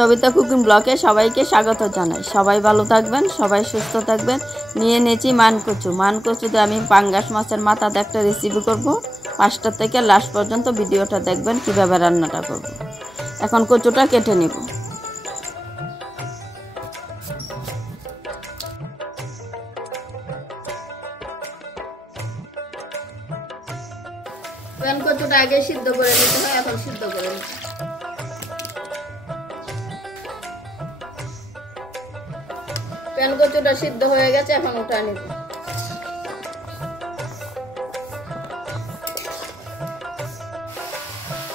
Sabita cooking ব্লকে সবাইকে স্বাগত জানাই। সবাই ভালো থাকবেন, সবাই সুস্থ থাকবেন। নিয়ে নিয়েছি মানকচু। মানকচুতে আমি পাঙ্গাস মাছের মাথাতে একটা রেসিপি করব। 5টা থেকে লাস্ট পর্যন্ত ভিডিওটা দেখবেন কিভাবে রান্নাটা করব। এখন কচুটা কেটে নেব। কচুটা আগে সিদ্ধ করে নিতে হয়, এখন সিদ্ধ করে নিতে। কচুটা সিদ্ধ হয়ে গেছে, এখন উঠা নিব।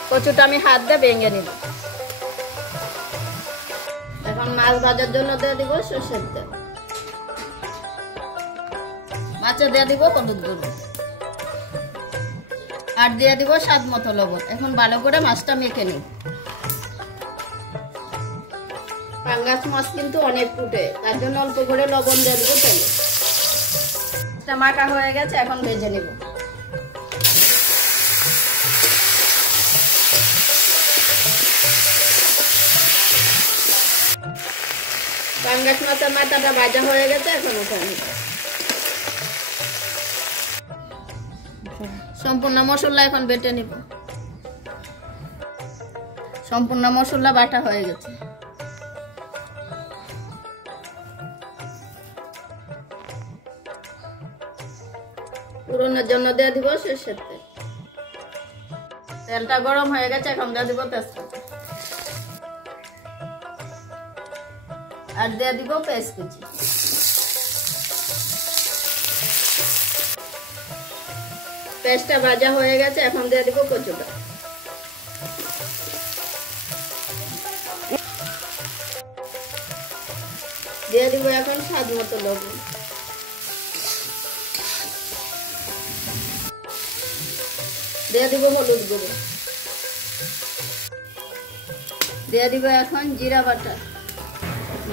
কচুটা আমি হাত দিয়ে ভেঙে নিব। এখন মাছ ভাজার জন্য দিয়ে দিব সরষের তেল। মাছে দিয়ে দিব হলুদ গুঁড়ো আর দিয়ে দিব স্বাদ মতো লবণ। এখন ভালো করে মাছটা মেখে নিব। পাঙ্গাস মাছ কিন্তু অনেক ফুটে, তার জন্য অল্প করে লবণ দিয়ে দেবো তেলে। মাখা হয়ে গেছে, এখন ভেজে নেব। পাঙ্গাস মাছের মাথাটা ভাজা হয়ে গেছে, এখন উঠে নেব। সম্পূর্ণ মশলা এখন বেটে নেব। সম্পূর্ণ মশলা বাটা হয়ে গেছে। পুরনের জন্য দিয়ে দিব সরষের তেল। তেলটা গরম হয়ে গেছে, এখন দিয়ে দিব তেজপাতা আর দিয়ে দিব পেঁয়াজ কুচি। পেঁয়াজটা ভাজা হয়ে গেছে, এখন দিয়ে দিব কচুটা। দিয়ে দিব এখন স্বাদ মতো লবণ। দিয়ে দিব হলুদ গুঁড়ো। দিয়ে দিব এখন জিরা বাটা,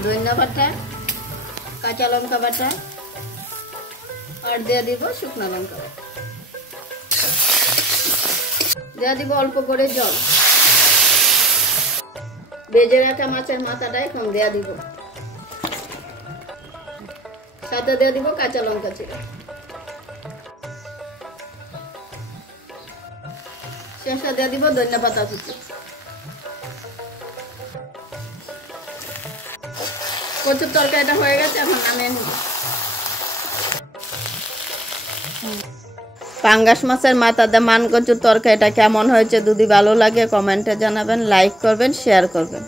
ধনিয়া বাটা, কাঁচা লঙ্কা বাটা আর দিয়ে দিব শুকনো লঙ্কা বাটা। দিয়ে দিব অল্প করে জল। ভেজে রাখা মাছের মাথাটা এখন দিয়ে দিব। সাথে দিয়ে দিব কাঁচা লঙ্কা চিরা। শেষে দিয়ে দিব ধনিয়া পাতা কুচি। কচুর তরকারিটা হয়ে গেছে, এখন নামিয়ে নেব। পাঙ্গাস মাছের মাথা দিয়ে মানকচুর তরকারিটা কেমন হয়েছে যদি ভালো লাগে কমেন্টে জানাবেন, লাইক করবেন, শেয়ার করবেন।